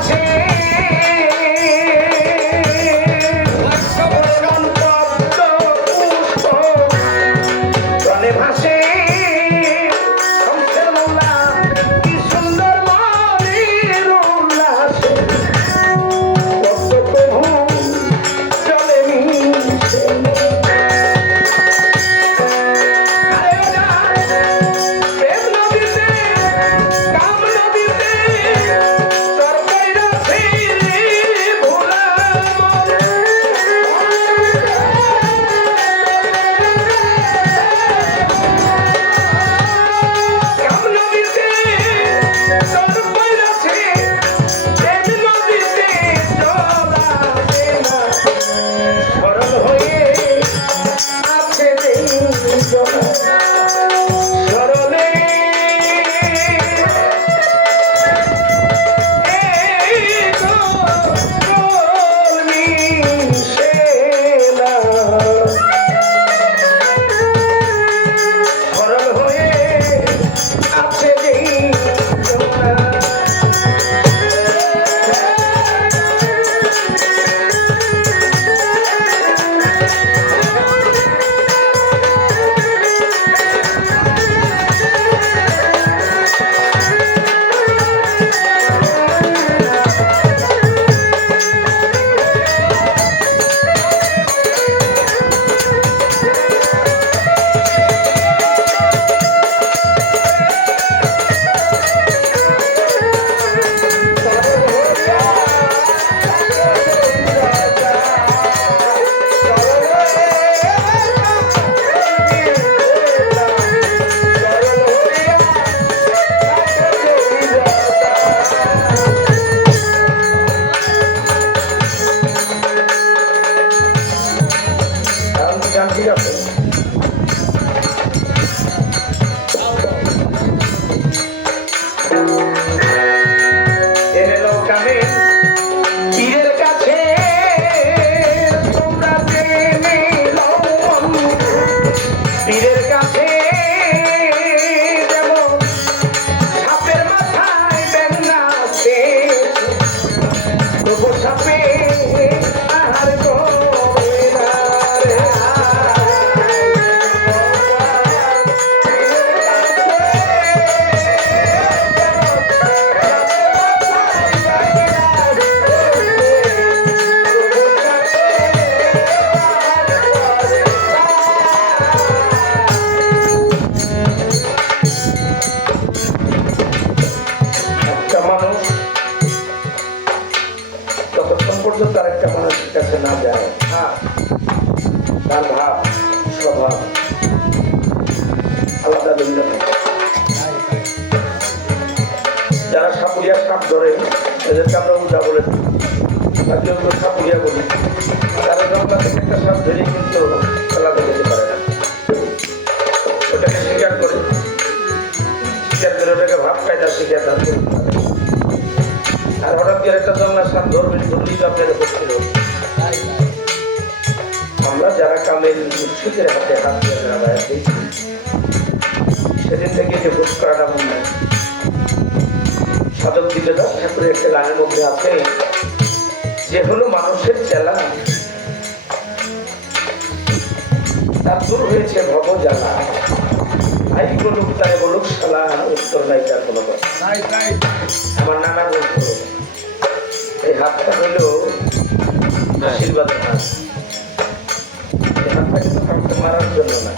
谢。বা কেউ কেউ বলি তারা জঙ্গলা থেকে একটা সাপ ধরে কিন্তু খেলাতে যেতে পারে না ওটাকে স্বীকার করে স্বীকার করে ওটাকে ভাব কায়দা করতে পারে আর হঠাৎ করে একটা জঙ্গলা সাপ ধরবেন ধরলেই তো আপনার করছিল আমরা যারা কামের মুর্শিদের হাতে হাত দিয়ে দাঁড়ায় দেখি সেদিন থেকে যে ভোট করাটা মনে হয়। সাধক বিদ্যাদাস ঠাকুরের একটা গানের মধ্যে আছে। যে হলো মানুষের চেলা তার দূর হয়েছে ভব জ্বালা। আই বলুক তাই বলুক শালা উত্তর নাই তার কোনো কথা আমার নানা বলতো এই হাতটা হলো আশীর্বাদ হাত। এই হাতটা কিন্তু কাউকে মারার জন্য না।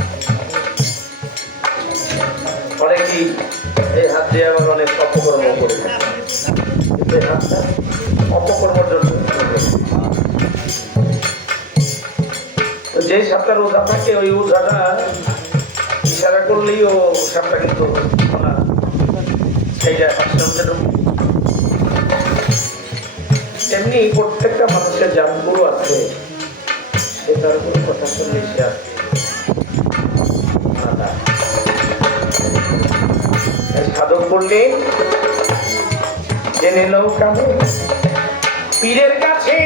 অনেকেই এই হাত দিয়ে আবার অনেক অপকর্ম করে। কিন্তু এই হাতটা অপকর্মের জন্য তো যেই সাপটার ওঝা থাকে ওই ওঝাটা ইশারা করলেই ও সাপটা কিন্তু এমনি প্রত্যেকটা মানুষের জানগুলো আছে। সে তার কথা শুনলে সে। তাই সাধক বললে, জেনে নৌকা পীরের কাছে